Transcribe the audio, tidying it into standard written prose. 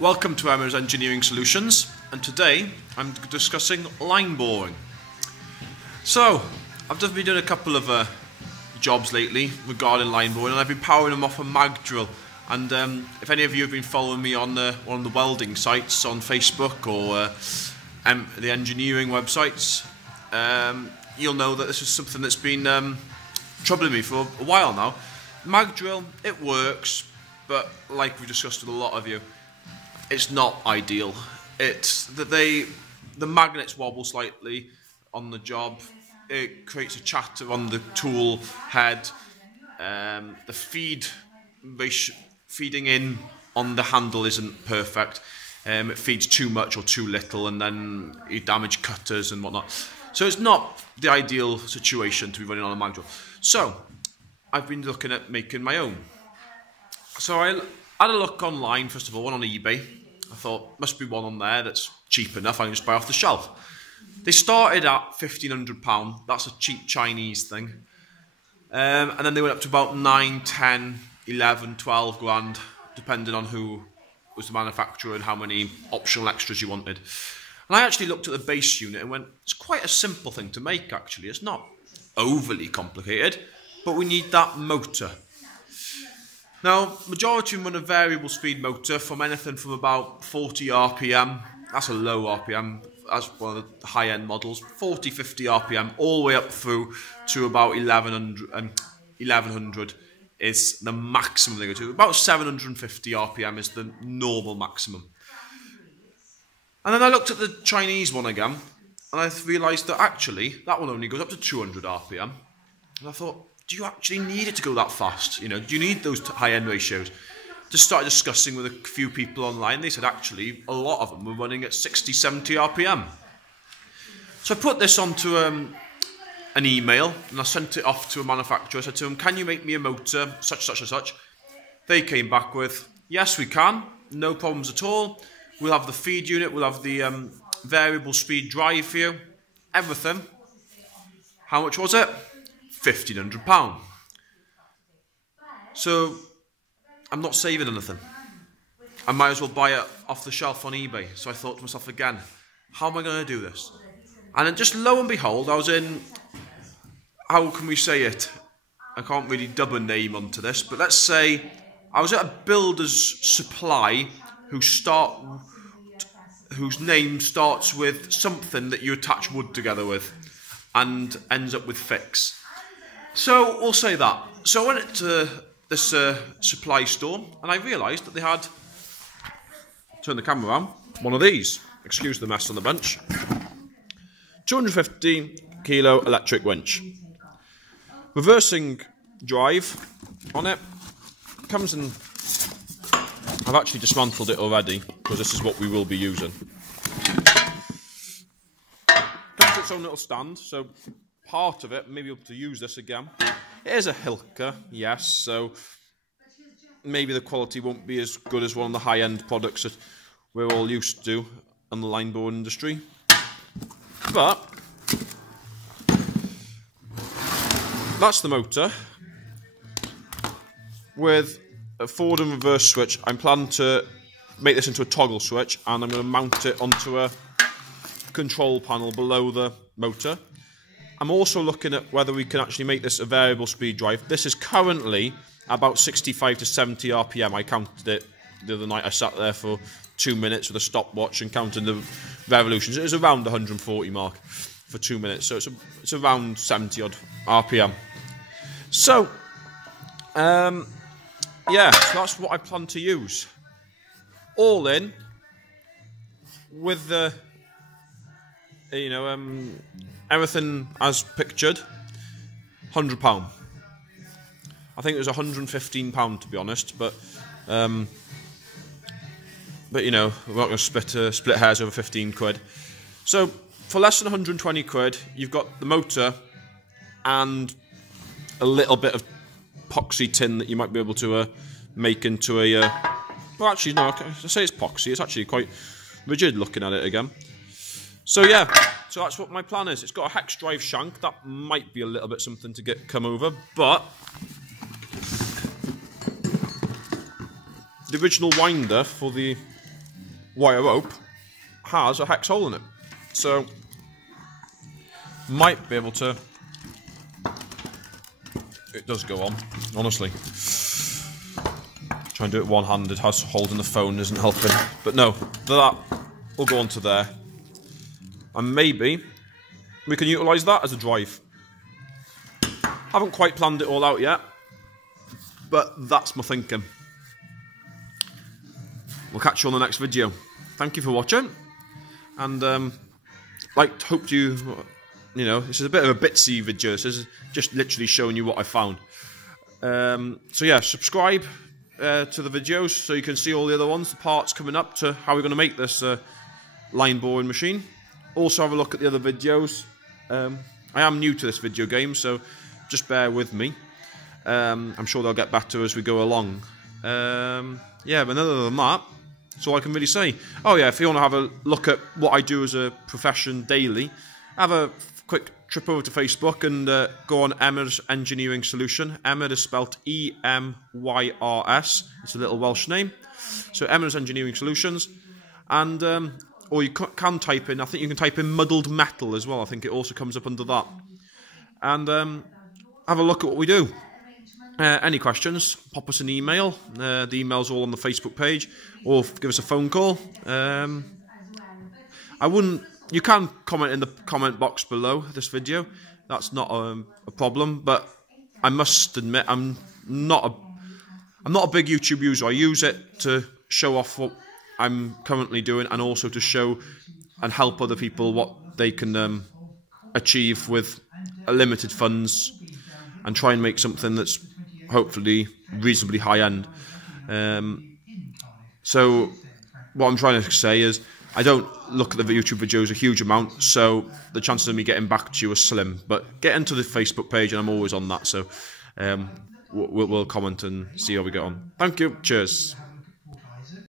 Welcome to Emma's Engineering Solutions, and today I'm discussing line boring. So, I've just been doing a couple of jobs lately regarding line boring, and I've been powering them off a mag drill. And if any of you have been following me on one of the welding sites on Facebook or the engineering websites, you'll know that this is something that's been troubling me for a while now. Mag drill, it works, but like we discussed with a lot of you, it's not ideal. It's that the magnets wobble slightly on the job. It creates a chatter on the tool head. The feeding in on the handle isn't perfect. It feeds too much or too little, and then you damage cutters and whatnot. So it's not the ideal situation to be running on a mag drill. So I've been looking at making my own. So I had a look online, first of all, one on eBay. I thought, must be one on there that's cheap enough, I can just buy off the shelf. They started at £1,500, that's a cheap Chinese thing. And then they went up to about 9, 10, 11, 12 grand, depending on who was the manufacturer and how many optional extras you wanted. And I actually looked at the base unit and went, it's quite a simple thing to make actually, it's not overly complicated, but we need that motor. Now, majority run a variable speed motor from anything from about 40 RPM, that's a low RPM, that's one of the high-end models, 40, 50 RPM, all the way up through to about 1100 is the maximum they go to. About 750 RPM is the normal maximum. And then I looked at the Chinese one again, and I realised that actually, that one only goes up to 200 RPM. And I thought, do you actually need it to go that fast? You know, do you need those high-end ratios? Just started discussing with a few people online. They said actually a lot of them were running at 60, 70 RPM. So I put this onto an email and I sent it off to a manufacturer. I said to them, can you make me a motor such, such and such? They came back with, yes we can, no problems at all. We'll have the feed unit, we'll have the variable speed drive for you, everything. How much was it? £1,500. So I'm not saving anything. I might as well buy it off the shelf on eBay. So I thought to myself again, how am I going to do this? And then just lo and behold, I was in, how can we say it? I can't really dub a name onto this, but let's say I was at a builder's supply whose name starts with something that you attach wood together with and ends up with fix. So we'll say that. So I went to this supply store and I realised that they had, turn the camera around, one of these. Excuse the mess on the bench. 250 kilo electric winch. Reversing drive on it. Comes in, I've actually dismantled it already because this is what we will be using. Comes with its own little stand, so part of it, maybe able to use this again. It is a Hilker, yes, so maybe the quality won't be as good as one of the high-end products that we're all used to in the line boring industry. But that's the motor with a forward and reverse switch. I'm planning to make this into a toggle switch and I'm going to mount it onto a control panel below the motor. I'm also looking at whether we can actually make this a variable speed drive. This is currently about 65 to 70 RPM. I counted it the other night. I sat there for 2 minutes with a stopwatch and counted the revolutions. It was around the 140 mark for 2 minutes. So it's around 70 odd RPM. So, yeah, so that's what I plan to use. All in with the, you know, everything as pictured, £100. I think it was £115 to be honest, but you know, we're not going to split hairs over 15 quid. So for less than 120 quid, you've got the motor and a little bit of epoxy tin that you might be able to make into a. Well, actually, no, I say it's epoxy. It's actually quite rigid looking at it again. So yeah, so that's what my plan is. It's got a hex drive shank. That might be a little bit something to come over, but the original winder for the wire rope has a hex hole in it. So, might be able to... It does go on, honestly. Try and do it one-handed, has holding the phone isn't helping. But no, that will go onto there. And maybe we can utilise that as a drive. Haven't quite planned it all out yet, but that's my thinking. We'll catch you on the next video. Thank you for watching, and hope you know, this is a bit of a bitsy video. This is just literally showing you what I found. So yeah, subscribe to the videos so you can see all the other ones, the parts coming up to how we're going to make this line boring machine. Also have a look at the other videos. I am new to this video game, so just bear with me. I'm sure they'll get better as we go along. Yeah, but other than that, that's all I can really say. Oh yeah, if you want to have a look at what I do as a profession daily, have a quick trip over to Facebook and go on Emyrs Engineering Solution. Emyr is spelt E-M-Y-R-S. It's a little Welsh name. So Emyrs Engineering Solutions. And, or you can type in, I think you can type in muddled metal as well. I think it also comes up under that. And have a look at what we do. Any questions, pop us an email. The email's all on the Facebook page. Or give us a phone call. You can comment in the comment box below this video. That's not a problem. But I must admit, I'm not a big YouTube user. I use it to show off what I'm currently doing, and also to show and help other people what they can achieve with limited funds, and try and make something that's hopefully reasonably high end. So what I'm trying to say is, I don't look at the YouTube videos a huge amount, so the chances of me getting back to you are slim. But get into the Facebook page, and I'm always on that, so we'll comment and see how we get on. Thank you. Cheers.